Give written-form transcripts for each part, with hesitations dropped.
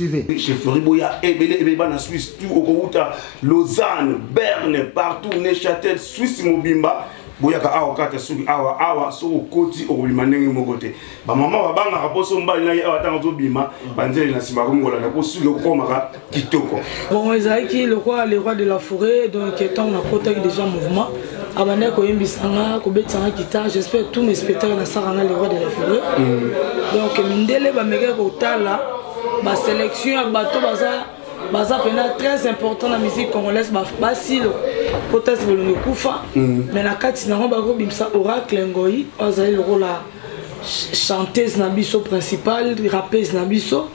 suivez. Chez Floriboya, Ebele, en Suisse, tout au Kouta, Lausanne, Berne, partout, Neuchâtel, Suisse, Mobimba. Boyaka awa kata suki awa so koti olimane ngokote ba mama babanga raposo mbali na awa tango bima banzeli na simba kongola na ko suki komaka kitoko. Bon ezaki le roi de la forêt donc étant on a contacté déjà mouvement abane ko yimbisanga ko betanga guitare j'espère tous mes spectacles na sarana le roi de la forêt. Donc mindele ba mega ko tala ba sélection ya bato baza pena très important dans la musique congolaise basi le proteste bolongo kufa mais na kati na ba ko bimsa oracle ngoi azali le rôle la chanteuse na biso principale rappeuse na biso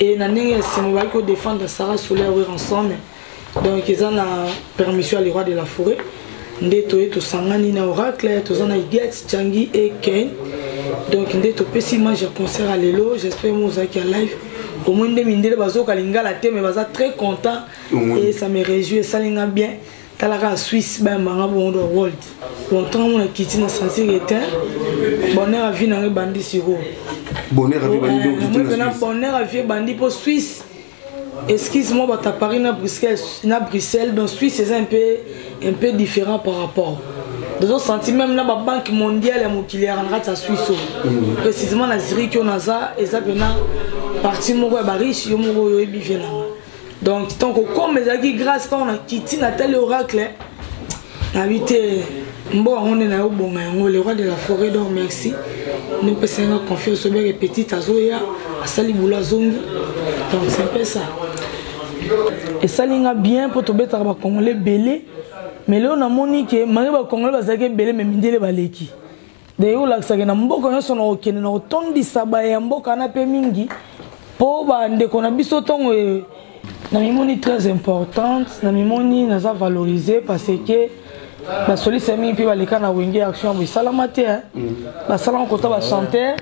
et na ndenge simo ba ko défendre Sarah Solaire ensemble donc ils ont la permission à le roi de la forêt ndeto eto sangani na oracle to zana Iget Changi et Ken donc ndeto pesi moi j'ai concert à Lelo j'espère mozaki à live. Au moins de mindele bazo kalinga la thème mais baza très content et ça me réjouit ça linga bien talaka Suisse ba manga bondo world longtemps on a quitté na sentir éteint bonheur à vie na bandi siro bonheur à vie bandi donc bonheur à vie bandi pour Suisse excuse-moi ba ta Paris na Bruxelles dans Suisse c'est un peu différent par rapport des autres sentiments même la banque mondiale et mobilière en rate à Suisse précisément la Zurich on a ça et ça maintenant parti moko ba riche yo moko yo ebivena donc tant que comme ezaki grâce tant on a quitté na tel oracle na vite mbo on est na yo bonga yango le roi de la forêt donc merci nous pesanga confiance au bien petit azoya asali bula zongi donc c'est un peu ça et ça linga bien pour tobeta ba congolais belé mais là on a moni que mari ba congolais bazaki belé mais mindele baleki de yo la sakena mboko nyonso na okene na otondisa ba ya mboka na pe mingi. Pour ndeko na biso tongo na mimoni très importante na mimoni naza valoriser parce que ba soliste mi puis baleka na wenge action bo salamate ba salon kota ba chanteur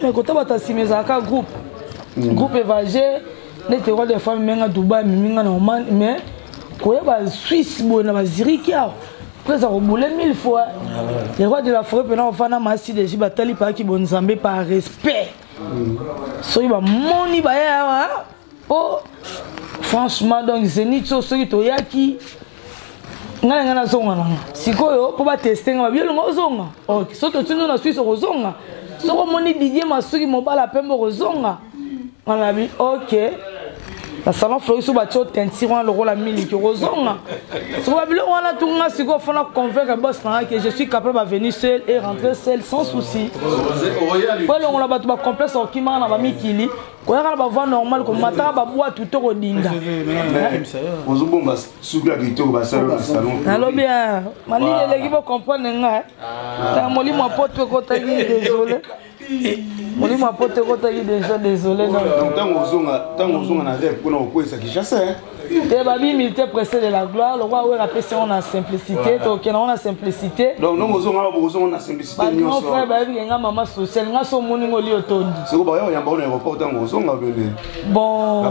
mais kota ba tasimeza ka groupe évagé les terroirs des femmes menga Dubaï minga na Oman mais koya ba Suisse bo na ba Zurich ya presa ko boule 1000 fois les rois de la forêt pena ofana masi de jibatali pa ki bonzambe par respect. Soki ba moni ba ya oh franchement donc Zénith soki to yaki ngana zonga na sikoyo po ba tester nga bielo ngozonga OK soki tuno na Suisse ozonga soko moni Didier Masuki mobala pembo ozonga ngana bi OK la salon Floriso ba cho tentir le rôle à 1000 ozonga soko ba bilo wana tunga siko fona convaincre boss na que je suis capable de venir seul et rentrer seul sans souci. Pour le on a battu ba complexe qui m'a na ba mikili ko ya ba voix normal ko mata ba bois tout to dinda ozobomba suki ya kitoko ba salon allo bien mani l'équipe comprendre nga ta molimo apote ko ta désolé molimo apote ko ta déjà désolé donc tango zonga na rêve pour na okwesa Kinshasa et babi militaire pressé de la gloire le roi ouais rappelé on a simplicité to ke on a simplicité donc non on a simplicité nyonso ba frère babi nga maman social nga so moni ngoli otondi c'est ko ba yo yamba on aéroport tango zonga bele bon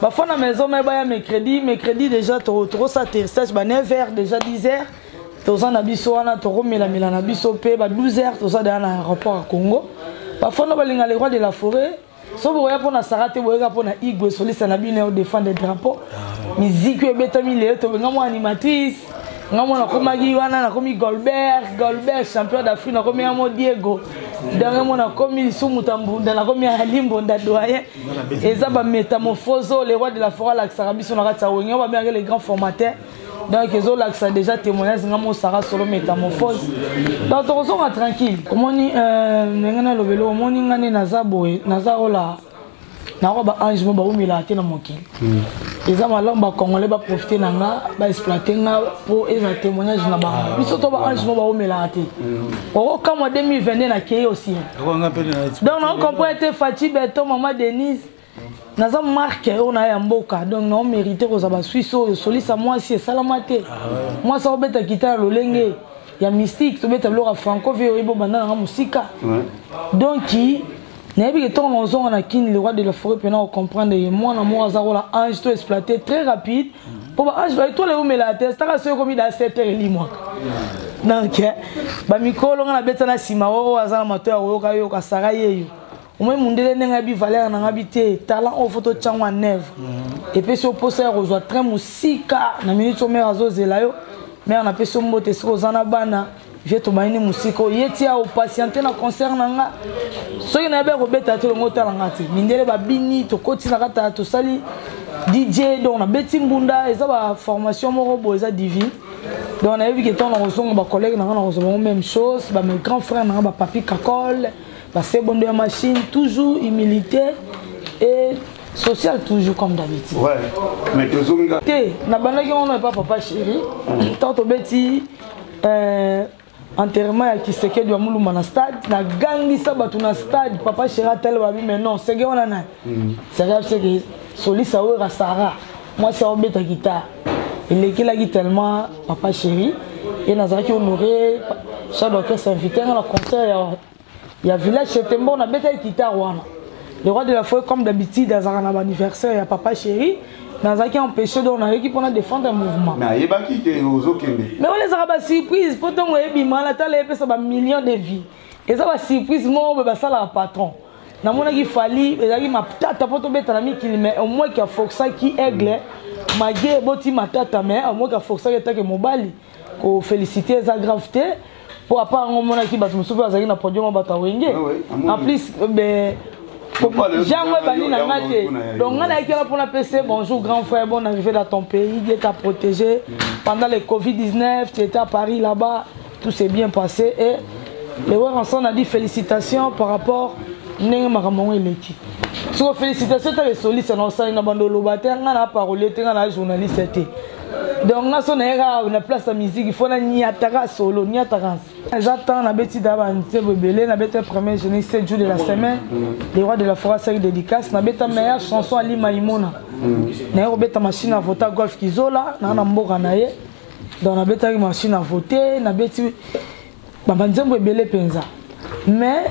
ba fa na maison mais ba ya mercredi déjà to ça atterrissage ba 9h déjà 10h to na biso wana to romela na biso pe ba 12h to ça dans l'aéroport à Congo ba fa na balinga les rois de la forêt. Si vous voyez pour Sarate, vous voyez pour Igwe soliste na bino défendre des drapeaux. Musique et betami le to ngamo animatrice. Ngamo na komagi wana na komi Goldberg champion d'Afrique na komi amo Diego. Ngamo na komi Sumutambu na komi Alimbo ndadoyen. Eza ba métamorphose les rois de la forêt la Sarabiso na ratsa wenyo ba bien les grands formateurs. Donc ils ont l'accès déjà témoignage ngamo Sarah solo métamorphose. Donc on va tranquille. Comment ni ngana lobelo moni ngane nazaboe nazarola na ba ange mo ba umila te na mokili. Eza malamba congolais ba profiter nanga ba exploiter nga pour eza témoignage na ba. Biso to ba ange mo ba umila te. O comme 2022 na kei aussi. Donc on comprend être Fati Beto maman Denise. Naza marque on a mboka donc non mérité ko za ba Suisse solisa moi si salamate moi ça obeta kita lolenge ya mystique to beta lora franco vio ibo banda na musika donc qui nabi que ton on a kin le roi de la forêt pena comprendre moi na moi za la ange to exploiter très rapide pour ba ange ba to le umela test ta so comme da 7h limo donc ba mikolo na beta na sima o azana moteur o ka yo ka sara yeyo moins mundele n'engabi valeur n'engabité talent au photo tchangwa neuf et puis sur poser aux autres très musika na minute au mer azo zelayo mais on a fait son mot et sur zana bana j'ai tout maïni musiko yeti a au patienter na concert nanga so y na be robeta to ngota ngati mindele ba bini to koti na kata to sali DJ donc on a beti mbunda et ça ba formation moko bo ça divine. Donc on a vu que tant on reçoit nos collègues on reçoit même chose, bah mes grands frères on a papi cacole, bah c'est bon de machine toujours humilité et social toujours comme d'habitude. Ouais. Mais toujours na bana qui on n'a pas papa chéri, tant au beti enterrement ya Kiseke du Amuluma na stade na gangi ça batu na stade papa chéri tel babi mais non c'est que on a na. C'est grave c'est que Soli Saoura Sarah, moi c'est un bête à guitare. Il est qu'il tellement papa chéri. Et Nazaraki honoré, chaque orchestre invité à la concert. Il y a village chez Tembo, on a bête à guitare. Le roi de la foi, comme d'habitude, dans un anniversaire, il y a papa chéri. Nazaraki a empêché d'on a équipe pour défendre un mouvement. Mais il y a qui est aux autres. Mais on les a pas surprise. Pourtant, on a eu un million de vies. Et ça va surprise, moi, on va ça la patron. Na mona ki fali ezaki matata poto beta na mikili mais au moins ka foxa ki aigle magé boti matata mais au moins ka foxa ki ke mobali ko féliciter za gravité pour apa ngomona ki bato musupe azaki na podium bata wenge en plus ben jamais bani na ngate donc ngana ki la pour la PC bonjour grand frère bon arrivé dans ton pays Dieu t'a protégé pendant le Covid-19 tu étais à Paris là-bas tout s'est bien passé et les ouais ensemble a dit félicitations par rapport n'engue makamongo eleki so félicitations ta les solistes na osali na bando lobate nga na parole te nga na journaliste te donc nga so na era na place de musique il faut na niataka solo niataka j'attends na beti d'aba nte bebele na beti premier jeudi 7 jours de la semaine les rois de la forêt série dédicace na beti meilleure chanson Ali Maimona na ro beti machine à voter golf kizola na mboka na ye donc na beti machine à voter na beti bamba nzembo ebele penza mais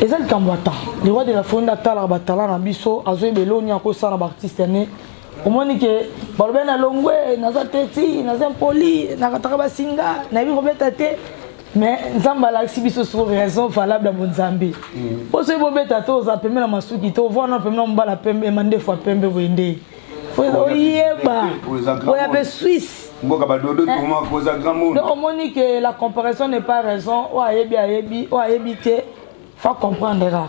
et ça le Kambata les rois de la fonda tala batala na biso azo ebelo nya ko sana ba artiste né au moins que balbe na longwe na za teti na za poli na kataka ba singa na bi robeta te mais nzamba la biso sur raison valable dans Nzambi pour ce bobeta to za pembe na masuki to vona pembe na mbala pembe mande fois pembe wende oyeba oya be Suisse mboka badodo comment cause grand monde donc au moins que la comparaison n'est pas raison o ayebi te faut comprendre là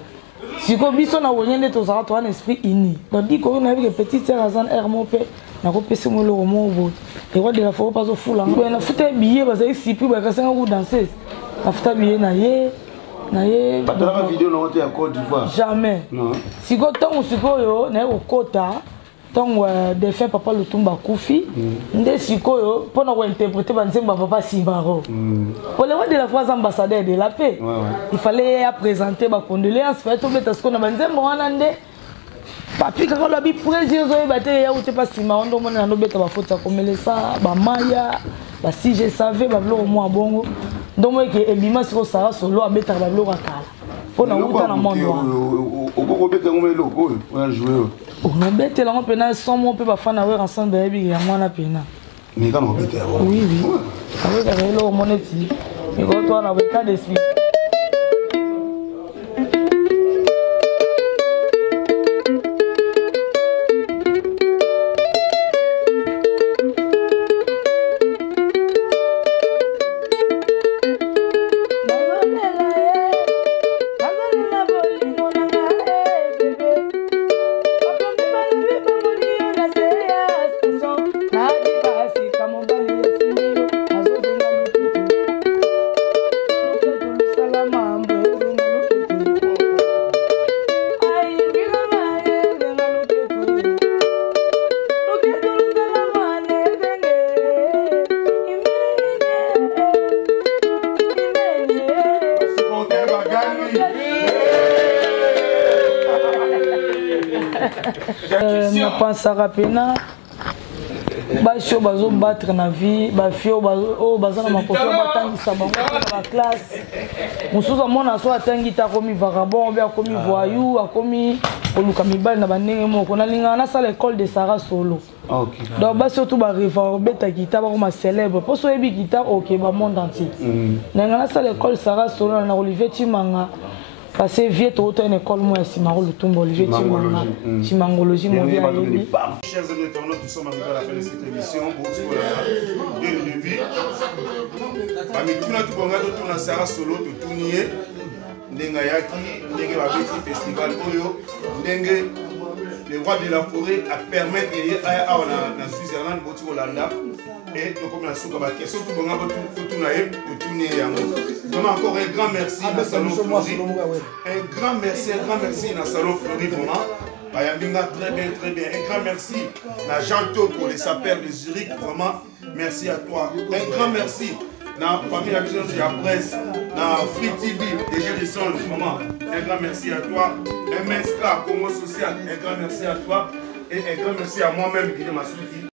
si ko biso na wonyende to za to un esprit uni donc dit ko na avec petite sœur azan hermope na ko pese mo lo mo bo et roi de la faut pas au fou là na futa billet parce que si puis ba ka ou danser na futa billet na ye pas de la vidéo na wote ya Côte d'Ivoire jamais non si ko tongo sikoyo na ko kota tongo défunt papa Lutumba Kufi nde sikoyo pour na interpréter banzemba papa Sibaro pour le roi de la France ambassadeur de la paix il fallait présenter ba condoléances fait to beta sko na banzemba wana nde papi kako la bi président zo ba te ya uté pas sima ndo mona ndo beta ba fota komelesa ba maya ba si je savais ba blo mo bongo ndo mo ke ebima siko sara solo abeta ba blo kala pour na uta na mondo okoko beta ngome loko on jouer on a bête là on peut na son mon peut pas faire na ensemble de bi ya mwana pena mais quand on bête oui avec avec le moneti mais quand on a état d'esprit Sarah Pena, Bacho bazo battre na vie, Bafio bazo bazana makofi batangisa bango na classe. Musuza mona so atangi ta komi vagabond, bien komi voyou, akomi oluka mibali na banenge moko na linga na sala école de Sarah Solo. OK. Donc ba surtout ba rival beta guitare ba comme célèbre. Pour so ebi guitare OK ba monde entier. Na sala école Sarah Solo na Olivier Chimanga. Parce que vieux tout une école moi c'est Maro Lutumbo je chimangologie mon bien. Chers internautes, nous sommes arrivés à la fin de cette émission. Bonjour dès le début. Parmi tout notre bonga tout na Sarah Solo tout tournier ndenga yaki ndenge ba petit festival oyo ndenge le roi de la forêt a permettre à na Switzerland boti Hollanda et donc comme la souka ba question tout bonga tout na e tout tournier yango. Vraiment encore un grand merci à Salon Fleury. Un grand merci à Salon Fleury vraiment. Bayambinga très bien. Un grand merci à Jean To pour les sapeurs de Zurich. Vraiment, merci à toi. Un grand merci à la famille de la presse, à Free TV, DG Risson. Vraiment, un grand merci à toi. MSK, Congo Social, un grand merci à toi. Et un grand merci à moi-même qui est ma suivi.